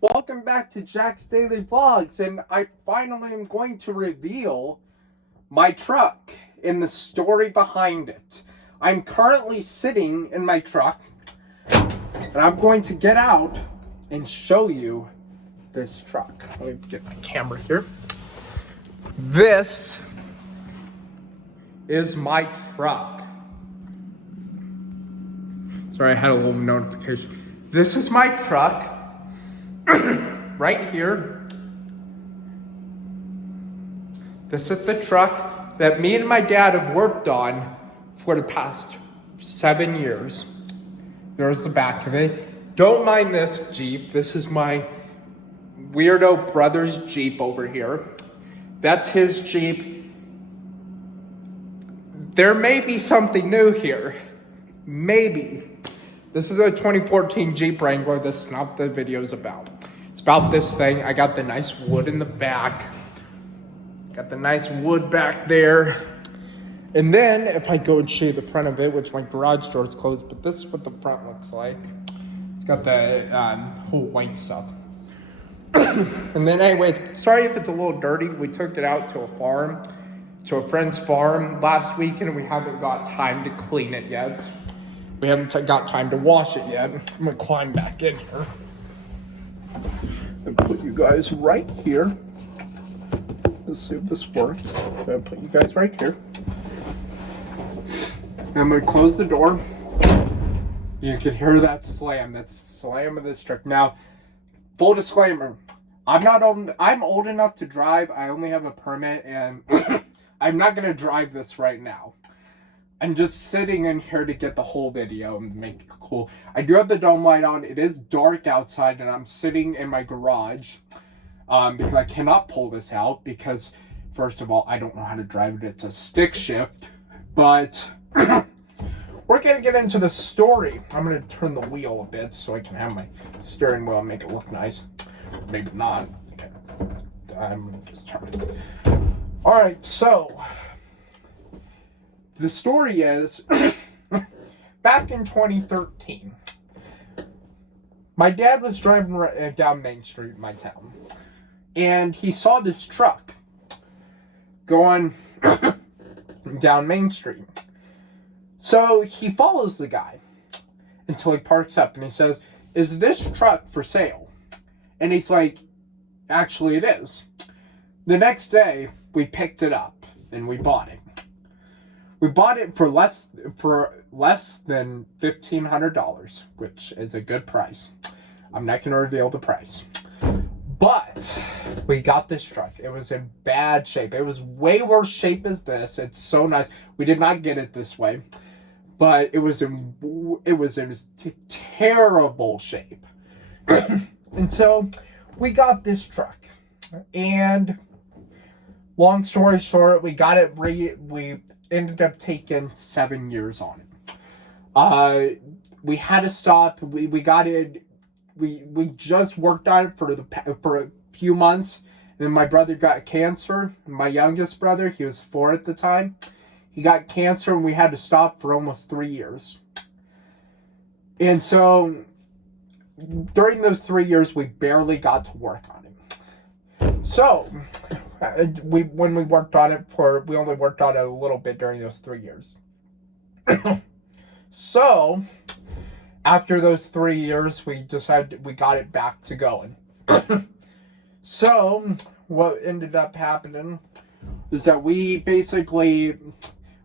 Welcome back to Jack's Daily Vlogs, and I finally am going to reveal my truck and the story behind it. I'm currently sitting in my truck, and I'm going to get out and show you this truck. Let me get the camera here. This is my truck. Sorry, I had a little notification. This is my truck. Right here. This is the truck that me and my dad have worked on for the past 7 years. There's the back of it. Don't mind this Jeep. This is my weirdo brother's Jeep over here. That's his Jeep. There may be something new here. Maybe. This is a 2014 Jeep Wrangler. This is not what the video's about. It's about this thing. I got the nice wood in the back. Got the nice wood back there. And then, if I go and show you the front of it, which my garage door is closed, but this is what the front looks like. It's got the whole white stuff. And then anyways, sorry if it's a little dirty. We took it out to a farm, to a friend's farm last week, and we haven't got time to clean it yet. We haven't got time to wash it yet. I'm gonna climb back in here and put you guys right here. Let's see if this works. I'm gonna put you guys right here. And I'm gonna close the door. You can hear that slam. That's the slam of this truck. Now, full disclaimer, I'm old enough to drive. I only have a permit, and I'm not gonna drive this right now. I'm just sitting in here to get the whole video and make it cool. I do have the dome light on. It is dark outside, and I'm sitting in my garage because I cannot pull this out because, first of all, I don't know how to drive it. It's a stick shift. But we're going to get into the story. I'm going to turn the wheel a bit so I can have my steering wheel and make it look nice. Maybe not. Okay. I'm going to just turn it. All right, so the story is, back in 2013, my dad was driving down Main Street in my town, and he saw this truck going down Main Street. So he follows the guy until he parks up, and he says, "Is this truck for sale?" And he's like, "Actually, it is." The next day, we picked it up, and we bought it. We bought it for less than $1,500, which is a good price. I'm not going to reveal the price. But we got this truck. It was in bad shape. It was way worse shape as this. It's so nice. We did not get it this way, but it was in terrible shape. Until we got this truck. And long story short, we got it we ended up taking 7 years on it. We had to stop. We got it. We just worked on it for a few months, and my brother got cancer. My youngest brother, he was 4 at the time. He got cancer, and we had to stop for almost 3 years. And so during those 3 years, we barely got to work on it. So when we worked on it we only worked on it a little bit during those 3 years. So after those 3 years, we decided we got it back to going. So what ended up happening is that we basically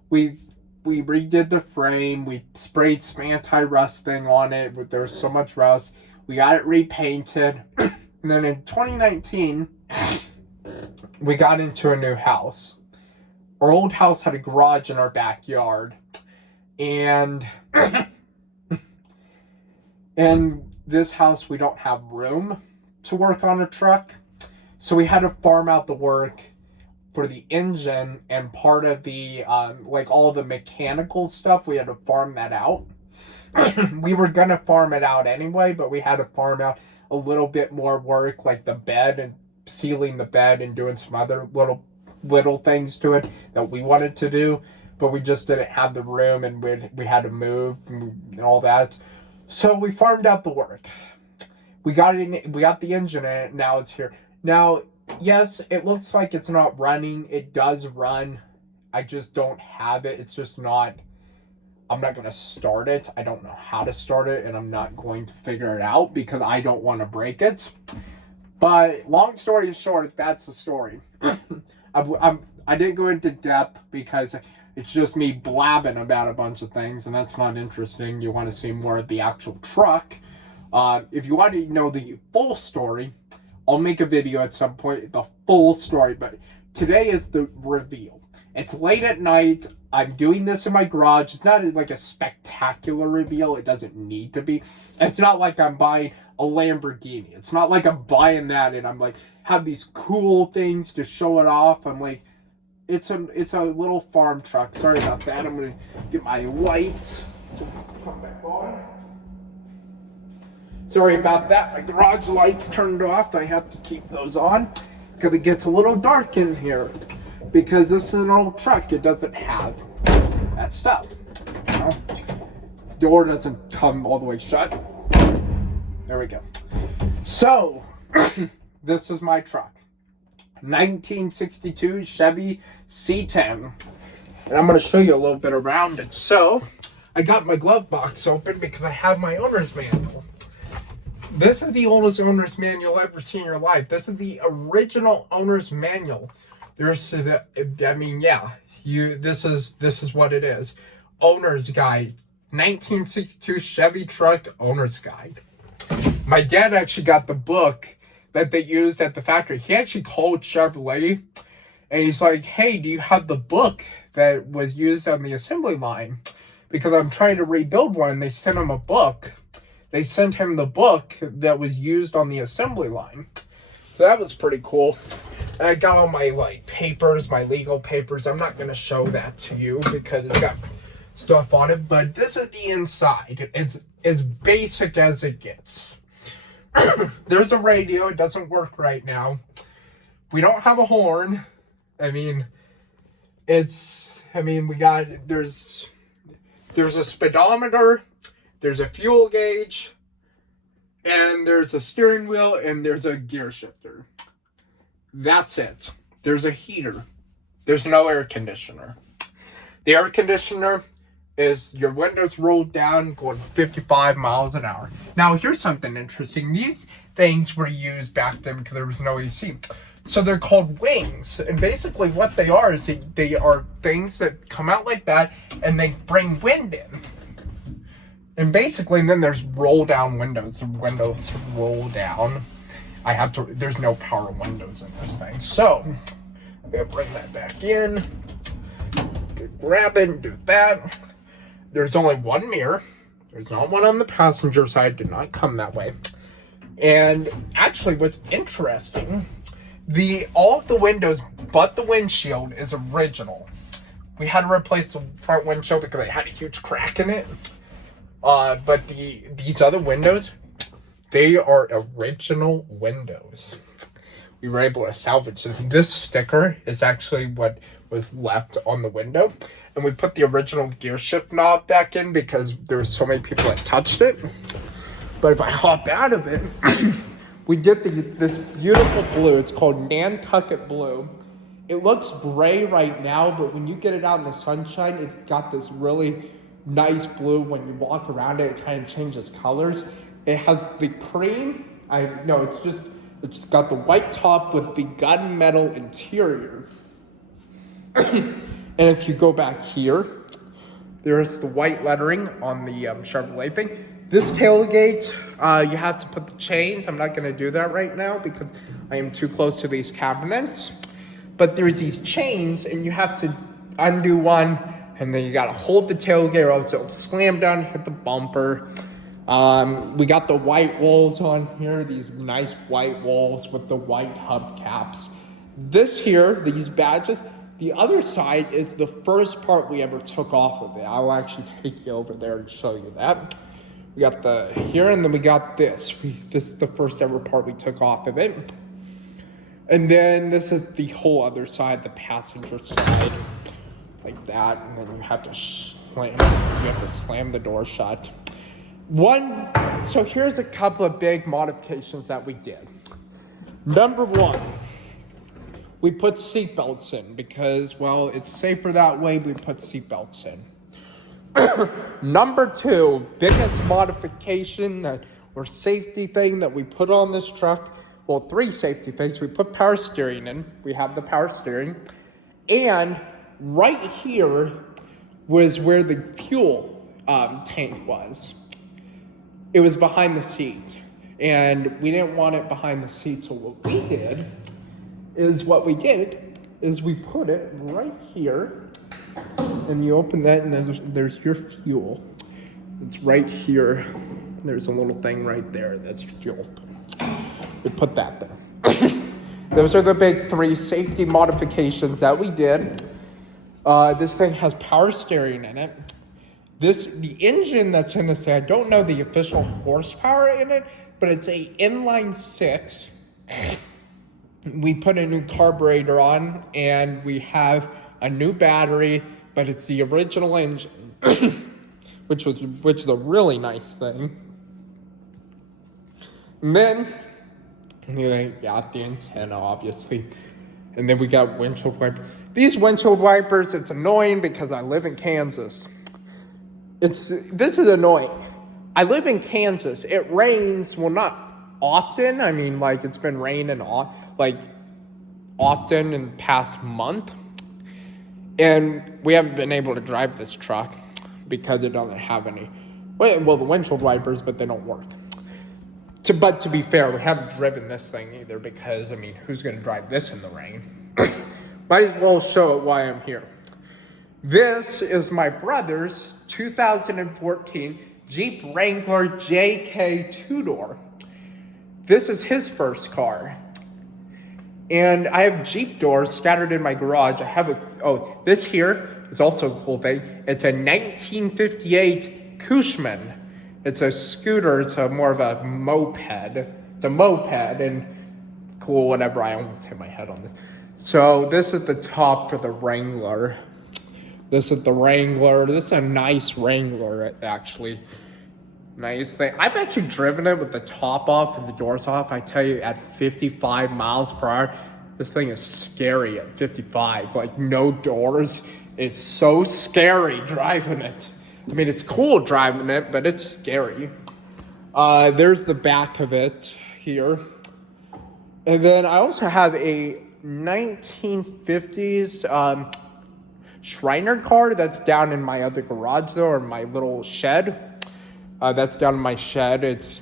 we redid the frame. We sprayed some anti-rust thing on it. There was so much rust. We got it repainted. And then in 2019, we got into a new house. Our old house had a garage in our backyard. And in this house, we don't have room to work on a truck. So we had to farm out the work for the engine and part of the, all the mechanical stuff. We had to farm that out. We were going to farm it out anyway, but we had to farm out a little bit more work, like the bed and sealing the bed and doing some other little things to it that we wanted to do, but we just didn't have the room, and we had to move and all that. So we farmed out the work. We got the engine in it. Now it's here. Now, yes, it looks like it's not running. It does run. I just don't have it. It's just not. I'm not going to start it. I don't know how to start it, and I'm not going to figure it out because I don't want to break it. But long story short, that's the story. I didn't go into depth because it's just me blabbing about a bunch of things, and that's not interesting. You want to see more of the actual truck. If you want to know the full story, I'll make a video at some point, the full story. But today is the reveal. It's late at night. I'm doing this in my garage. It's not like a spectacular reveal. It doesn't need to be. It's not like I'm buying a Lamborghini. It's not like I'm buying that and I'm like, have these cool things to show it off. I'm like, it's a little farm truck. Sorry about that. I'm going to get my lights. Come back on. Sorry about that. My garage lights turned off. I have to keep those on because it gets a little dark in here. Because this is an old truck, it doesn't have that stuff. You know? Door doesn't come all the way shut. There we go. So, this is my truck. 1962 Chevy C10. And I'm going to show you a little bit around it. So, I got my glove box open because I have my owner's manual. This is the oldest owner's manual you'll ever see in your life. This is the original owner's manual. This is what it is. Owner's Guide. 1962 Chevy Truck Owner's Guide. My dad actually got the book that they used at the factory. He actually called Chevrolet and he's like, hey, do you have the book that was used on the assembly line? Because I'm trying to rebuild one. They sent him a book. They sent him the book that was used on the assembly line. So that was pretty cool. I got all my papers, my legal papers. I'm not going to show that to you because it's got stuff on it. But this is the inside. It's as basic as it gets. There's a radio. It doesn't work right now. We don't have a horn. there's a speedometer. There's a fuel gauge. And there's a steering wheel. And there's a gear shifter. That's it. There's a heater. There's no air conditioner. The air conditioner is your windows rolled down going 55 miles an hour. Now, here's something interesting. These things were used back then because there was no AC. So they're called wings. And basically what they are is they are things that come out like that and they bring wind in. And basically then there's roll down windows. The windows roll down. There's no power windows in this thing. So, I'm going to bring that back in. Grab it and do that. There's only one mirror. There's not one on the passenger side. Did not come that way. And actually, what's interesting, all of the windows but the windshield is original. We had to replace the front windshield because it had a huge crack in it. But these other windows, they are original windows. We were able to salvage them. This sticker is actually what was left on the window. And we put the original gear shift knob back in because there were so many people that touched it. But if I hop out of it, we did this beautiful blue. It's called Nantucket Blue. It looks gray right now, but when you get it out in the sunshine, it's got this really nice blue. When you walk around it, it kind of changes colors. It has the cream. It's got the white top with the gunmetal interior. And if you go back here, there's the white lettering on the Chevrolet thing. This tailgate, you have to put the chains. I'm not going to do that right now because I am too close to these cabinets. But there's these chains, and you have to undo one, and then you got to hold the tailgate or else it'll slam down and hit the bumper. We got the white walls on here, these nice white walls with the white hubcaps. This here, these badges, the other side is the first part we ever took off of it. I'll actually take you over there and show you that. We got the here, and then we got this. This is the first ever part we took off of it. And then this is the whole other side, the passenger side, like that. And then you have to slam the door shut. So here's a couple of big modifications that we did. Number one, we put seatbelts in because, well, it's safer that way. We put seatbelts in. Number two, biggest modification or safety thing that we put on this truck. Well, three safety things. We put power steering in. We have the power steering. And right here was where the fuel tank was. It was behind the seat. And we didn't want it behind the seat. So what we did is we put it right here. And you open that and there's your fuel. It's right here. There's a little thing right there. That's your fuel. We put that there. Those are the big three safety modifications that we did. This thing has power steering in it. The engine that's in this thing, I don't know the official horsepower in it, but it's a inline six. We put a new carburetor on, and we have a new battery, but it's the original engine, which is a really nice thing. And then we got the antenna, obviously. And then we got windshield wipers. These windshield wipers, it's annoying because I live in Kansas. This is annoying. I live in Kansas. It rains, well, not often. I mean, like, it's been raining often in the past month. And we haven't been able to drive this truck because it doesn't have any, well, the windshield wipers, but they don't work. But to be fair, we haven't driven this thing either because, I mean, who's going to drive this in the rain? Might as well show it why I'm here. This is my brother's 2014 Jeep Wrangler JK two-door. This is his first car. And I have Jeep doors scattered in my garage. I have this here is also a cool thing. It's a 1958 Cushman. It's a scooter. It's more of a moped. It's a moped and cool, whatever. I almost hit my head on this. So this is the top for the Wrangler. This is the Wrangler. This is a nice Wrangler, actually. Nice thing. I've actually driven it with the top off and the doors off. I tell you, at 55 miles per hour, this thing is scary at 55. Like, no doors. It's so scary driving it. I mean, it's cool driving it, but it's scary. There's the back of it here. And then I also have a 1950s Shriner car that's down in my other garage, though, or my little shed. That's down in my shed. It's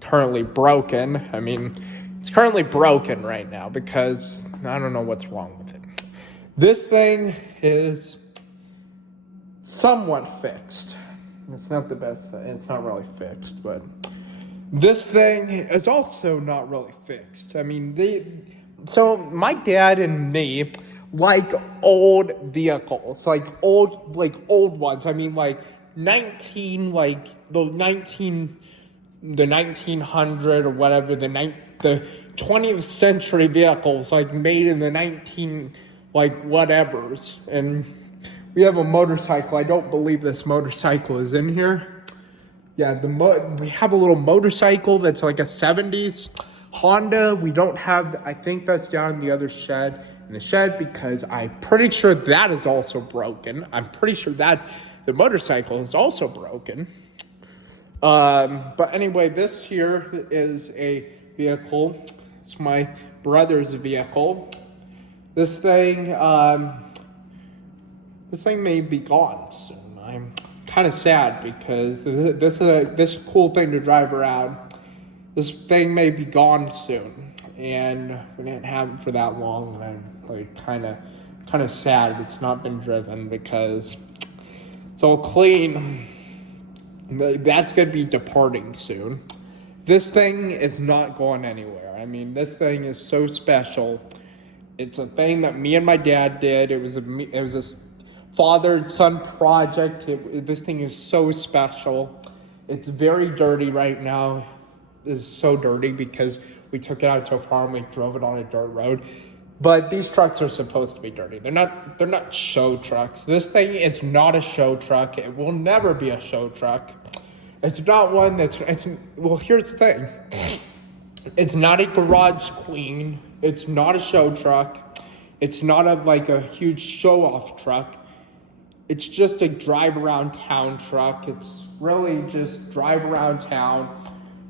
currently broken. I mean, it's currently broken right now because I don't know what's wrong with it. This thing is somewhat fixed. It's not the best thing. It's not really fixed, but this thing is also not really fixed. I mean, so my dad and me like old vehicles, like old ones. I mean, like the 1900 or whatever, the 20th century vehicles, like made in the whatevers. And we have a motorcycle. I don't believe this motorcycle is in here. Yeah, we have a little motorcycle that's like a 70s Honda. We don't have, I think that's down in the other shed. In the shed, because I'm pretty sure that is also broken. I'm pretty sure that the motorcycle is also broken. But anyway, this here is a vehicle. It's my brother's vehicle. This thing may be gone soon. I'm kind of sad because this is a cool thing to drive around. This thing may be gone soon, and we didn't have it for that long, and I'm like kind of sad it's not been driven because it's all clean. That's gonna be departing soon. This thing is not going anywhere. I mean, this thing is so special. It's a thing that me and my dad did. It was a father and son project. This thing is so special. It's very dirty right now. It's so dirty because we took it out to a farm. We drove it on a dirt road. But these trucks are supposed to be dirty. They're not show trucks. This thing is not a show truck. It will never be a show truck. It's not one well, here's the thing. It's not a garage queen. It's not a show truck. It's not a huge show-off truck. It's just a drive around town truck. It's really just drive around town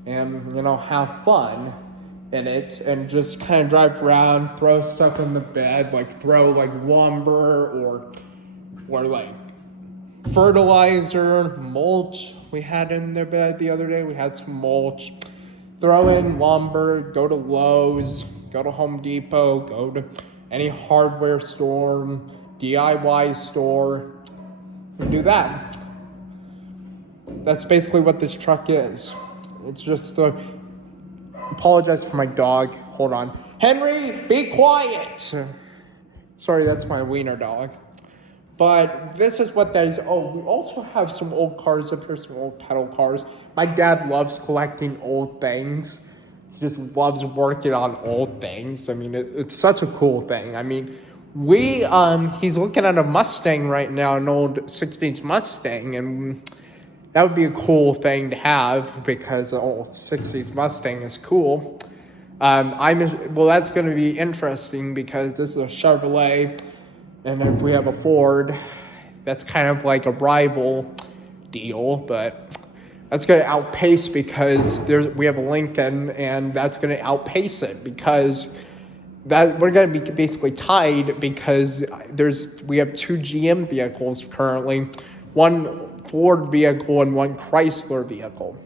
and, have fun in it and just kind of drive around, throw stuff in the bed, throw lumber or fertilizer, mulch. We had in their bed the other day. We had some mulch. Throw in lumber, go to Lowe's, go to Home Depot, go to any hardware store, DIY store, and do that. That's basically what this truck is. It's just apologize for my dog. Hold on. Henry, be quiet. Sorry, that's my wiener dog. But this is what that is. Oh, we also have some old cars up here, some old pedal cars. My dad loves collecting old things. He just loves working on old things. I mean, it's such a cool thing. I mean, he's looking at a Mustang right now, an old 60s Mustang, and that would be a cool thing to have because an old 60s Mustang is cool. That's going to be interesting because this is a Chevrolet. And if we have a Ford, that's kind of like a rival deal, but that's going to outpace because we have a Lincoln, and that's going to outpace it because we're going to be basically tied because we have two GM vehicles currently, one Ford vehicle and one Chrysler vehicle.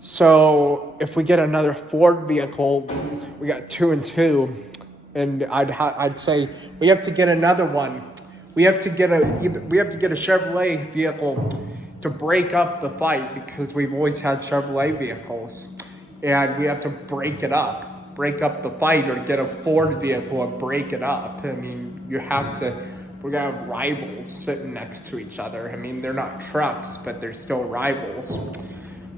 So if we get another Ford vehicle, we got 2 and 2. And I'd say we have to get another one. We have to get a Chevrolet vehicle to break up the fight because we've always had Chevrolet vehicles, and we have to break up the fight, or get a Ford vehicle and break it up. I mean, we're gonna have rivals sitting next to each other. I mean, they're not trucks, but they're still rivals.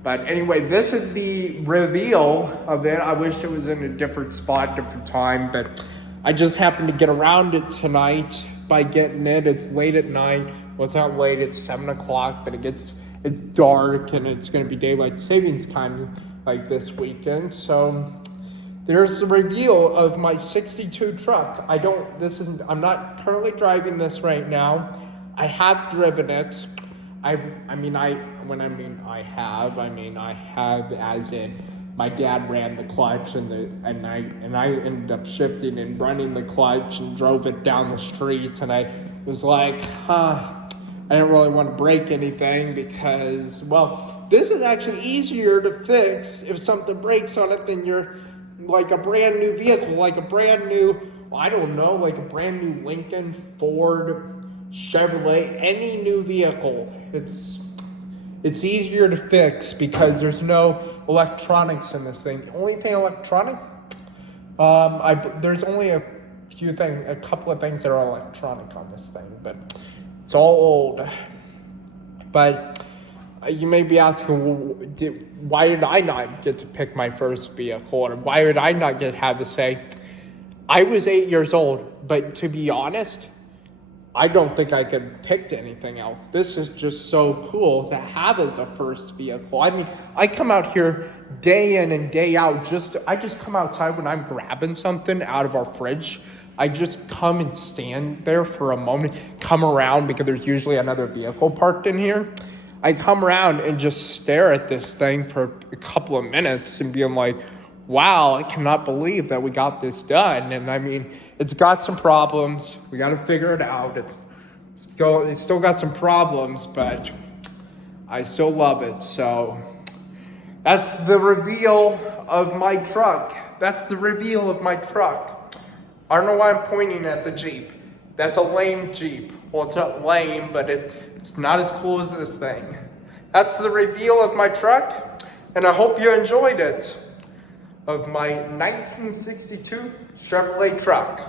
But anyway, this is the reveal of it. I wish it was in a different spot, different time, but I just happened to get around it tonight by getting it. It's late at night. Well, it's not late, it's 7 o'clock, but it's dark, and it's going to be daylight savings time this weekend. So there's the reveal of my 62 truck. I'm not currently driving this right now. I have driven it. I have as in my dad ran the clutch and I ended up shifting and running the clutch and drove it down the street, and I was like, I didn't really want to break anything because, this is actually easier to fix if something breaks on it than you're a brand new vehicle, a brand new Lincoln, Ford, Chevrolet, any new vehicle. It's easier to fix because there's no electronics in this thing. The only thing electronic, there's only a couple of things that are electronic on this thing, but it's all old. But you may be asking, why did I not get to pick my first vehicle, or why did I not have a say? I was 8 years old, but to be honest, I don't think I could have picked anything else. This is just so cool to have as a first vehicle. I mean, I come out here day in and day out. I just come outside when I'm grabbing something out of our fridge. I just come and stand there for a moment, come around because there's usually another vehicle parked in here. I come around and just stare at this thing for a couple of minutes and being like, wow, I cannot believe that we got this done. And I mean, it's got some problems. We got to figure it out. It's still got some problems, but I still love it. So that's the reveal of my truck. I don't know why I'm pointing at the Jeep. That's a lame Jeep. Well, it's not lame, but it's not as cool as this thing. That's the reveal of my truck, and I hope you enjoyed it. Of my 1962 Chevrolet truck.